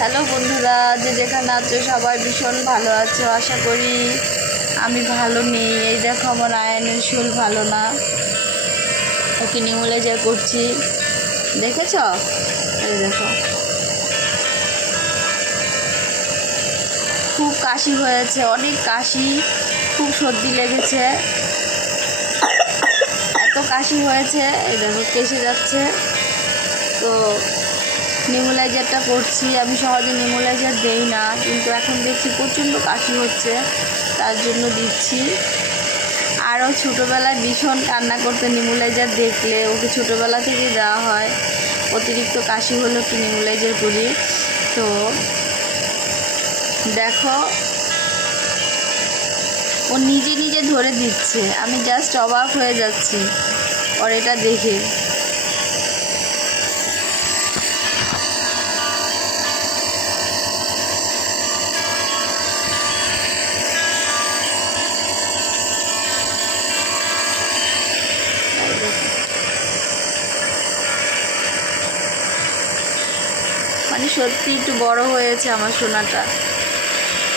Hello বন্ধুরা, যে যেখানে আছো সবাই ভীষণ ভালো আছো আশা করি। আমি ভালো নেই। এই দেখো আমার আয়নের শরীর ভালো না, ওকে নিউমোলাইজার করছি। দেখেছ? এই দেখো খুব কাশি হয়েছে, অনেক কাশি, খুব সর্দি লেগেছে, এত কাশি হয়েছে। এই দেখো কেসে যাচ্ছে। তো নিউমোলাইজারটা করছি। আমি সহজে নিউমোলাইজার দেই না, কিন্তু এখন দেখছি প্রচণ্ড কাশি হচ্ছে, তার জন্য দিচ্ছি। আরও ছোটোবেলায় ভীষণ কান্না করতে নিউমোলাইজার দেখলে, ওকে ছোটোবেলা থেকে দেওয়া হয়। অতিরিক্ত কাশি হলে একটু নিউমোলাইজার করি। তো দেখো ও নিজে নিজে ধরে দিচ্ছে, আমি জাস্ট অবাক হয়ে যাচ্ছি ওর এটা দেখে। মানে সত্যি একটু বড় হয়েছে আমার সোনাটা,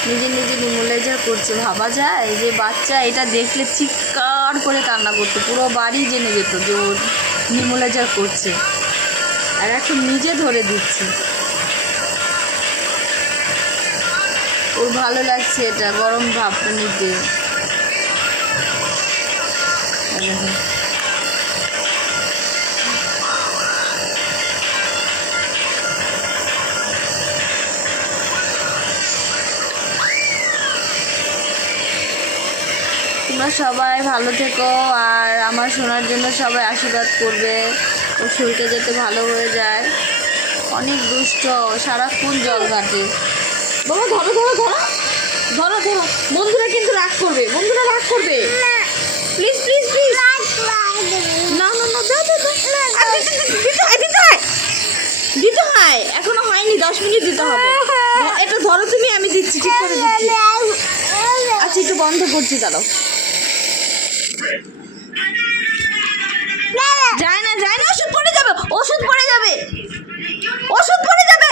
নিজে নিজে নিউমোলাইজার করছে। ভাবা যায় যে বাচ্চা এটা দেখলে চিৎকার করে কান্না করতো, পুরো বাড়ি জেনে যেত যে ও নিউমোলাইজার করছে, আর এখন নিজে ধরে দিচ্ছে। ওর ভালো লাগছে এটা, গরম ভাবটা নিতে। তোমরা সবাই ভালো থেকো, আর আমার শোনার জন্য সবাই আশীর্বাদ করবে। ওর শরীরটা যাতে ভালো হয়ে যায়। অনেক দুষ্ট, সারাক্ষণ জল ঘাটে। বাবা ধরো ধরো ধরো ধরো ধরো, বন্ধুরা কিন্তু রাগ করবে, বন্ধুরা রাগ করবে। প্লিজ প্লিজ প্লিজ, না না না, দাও দাও দাও, দিতে হয় দিতে হয় দিতে হয়, এখনো হয়নি, 10 মিনিট দিতে হবে। এটা ধরো তুমি, আমি দিচ্ছি, ঠিক করে দিচ্ছি। আচ্ছা একটু বন্ধ করছি, দাঁড়াও। যায় না যায় না, ওষুধ পড়ে যাবে, ওষুধ পড়ে যাবে, ওষুধ পড়ে যাবে।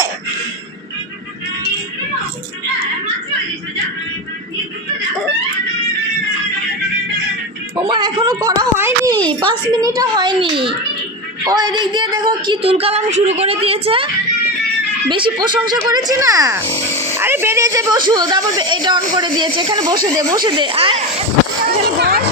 ওমা এখনো করা হয়নি, 5 মিনিটও হয়নি। ও এদিক দিয়ে দেখো কি তুলকালাম শুরু করে দিয়েছে। বেশি প্রশংসা করেছি না? আরে বেরিয়ে যাবে ওষুধ, আবার এটা অন করে দিয়েছে। এখানে বসে দে বসে দে, আর এখানে বস।